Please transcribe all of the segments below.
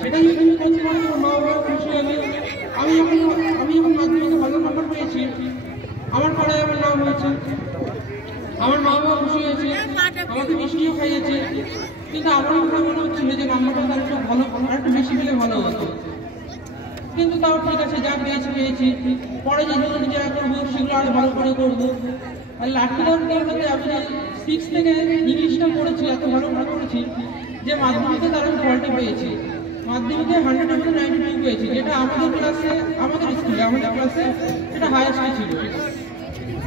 সেটাই যদি আমি করতে পারি মা বাবা খুশি হবে। আমি যখন মাধ্যমিকে ভালো নম্বর পেয়েছি, আমার পাড়ায় আমার নাম হয়েছে, আমার মা বাবা খুশি হয়েছে, আমাকে মিষ্টিও খাইয়েছে, কিন্তু আমার মনে হচ্ছিল যে নম্বরটা তার একটু ভালো, আর একটু বেশি পেলে ভালো হতো। কিন্তু তাও ঠিক আছে, যা পেয়েছি, পরে যে জিনিস যা করবো সেগুলো আরো ভালো করে করবো। আর লাঠি দেওয়ার মধ্যে আমি 6 থেকে ইংলিশটা পড়েছি, এত ভালো করেছি যে মাধ্যমিকে তার আমি ফলটা পেয়েছি। মাধ্যমিকে 100-92 পেয়েছি, যেটা আমাদের ক্লাসে, আমাদের স্কুলে, আমাদের ক্লাসে সেটা হাইয়েস্ট ছিল।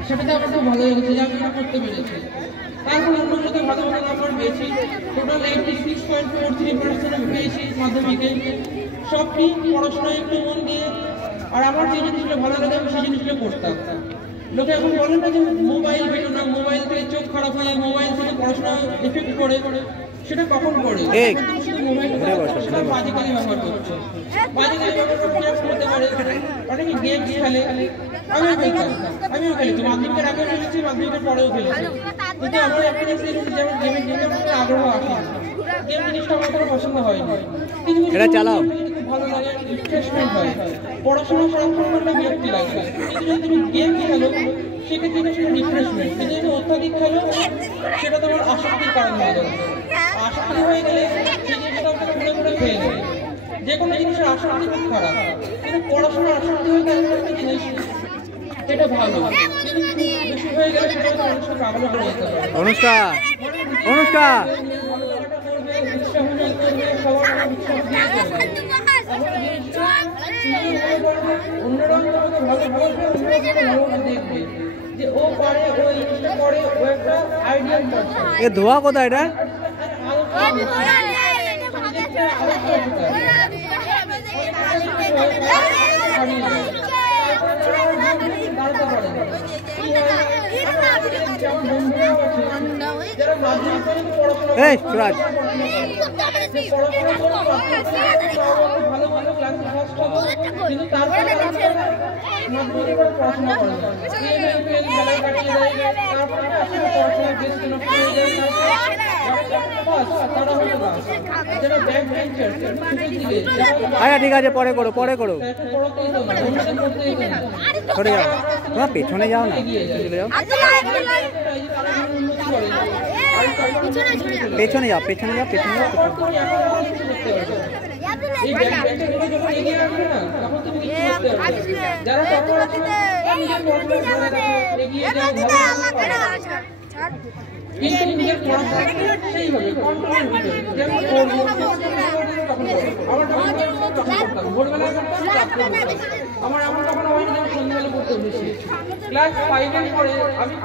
সেটাতে আমার খুব ভালো লেগেছে যে আমি এটা করতে পেরেছি। তারপর অন্যগুলোতে ভালো নাম্বার পেয়েছি, টোটাল 86.43% পেয়েছি মাধ্যমিকে। সবটি পড়াশোনায় একটু মন দিয়ে, আর আমার যে জিনিসগুলো ভালো লাগে আমি সেই জিনিসগুলো করতাম। লোকে এখন বলে না যে মোবাইল বেরো না, মোবাইল থেকে চোখ খারাপ হয়ে যায়, মোবাইল থেকে পড়াশোনা এফেক্ট করে, সেটা কখন পড়ে? শুধু মোবাইল বাজে কাজে ব্যবহার করছে, বাজে কাজে ব্যবহার করতে পারে, অনেকে গেম খেলে, আমিও খেলেছি, মাধ্যমিকের আগেও খেলেছি, মাধ্যমিকের পরেও খেলেছি। কিন্তু আমার একটা জিনিস যেমন গেমের আগ্রহ আসে, গেম জিনিসটা আমার কোনো পছন্দ হয়নি, কিন্তু ভালো লাগে, রিফ্রেশমেন্ট হয়। পড়াশোনা সারাক্ষণ করলে বিরক্তি লাগে, কিন্তু যদি তুমি গেম খেলো সেক্ষেত্রে সেটা রিফ্রেশমেন্ট। কিন্তু যদি অত্যাধিক খেলো সেটা তোমার আসক্তির কারণ হয়ে যাবে। আসক্তি হয়ে গেলে সেই জিনিসটা ঘুরে ঘুরে খেয়ে নেবে। যে কোনো জিনিসের আসক্তি খুব খারাপ, কিন্তু পড়াশোনার আসক্তি হয়ে গেলে একটা জিনিস এটা ভালো, কিন্তু বেশি হয়ে গেলে সেটা মানুষকে পাগলা করে যেতে পারে। অনুষ্কা যে ও পারে, ও জিনিসটা করে, ও একটা আইডিয়াল পারসন। এ ধোয়া কোথায় এটা? এই সুরাজ ভালো ভালো ক্লাস ফার্স্ট হবো, কিন্তু তারপরে মাধ্যমিকে পড়াশোনা করবো, খেলায় কাটিয়ে দেয়, তারপরে আসলে পড়াশোনার বেশ কোনো আচ্ছা ঠিক আছে, পরে করো সরে যাও, তোমরা পেছনে যাও না, পেছনে যাও। আমার এমন কখনো হয়নি যে সন্ধ্যাবেলা পড়তে বসেছি। ক্লাস 5 এর পরে আমি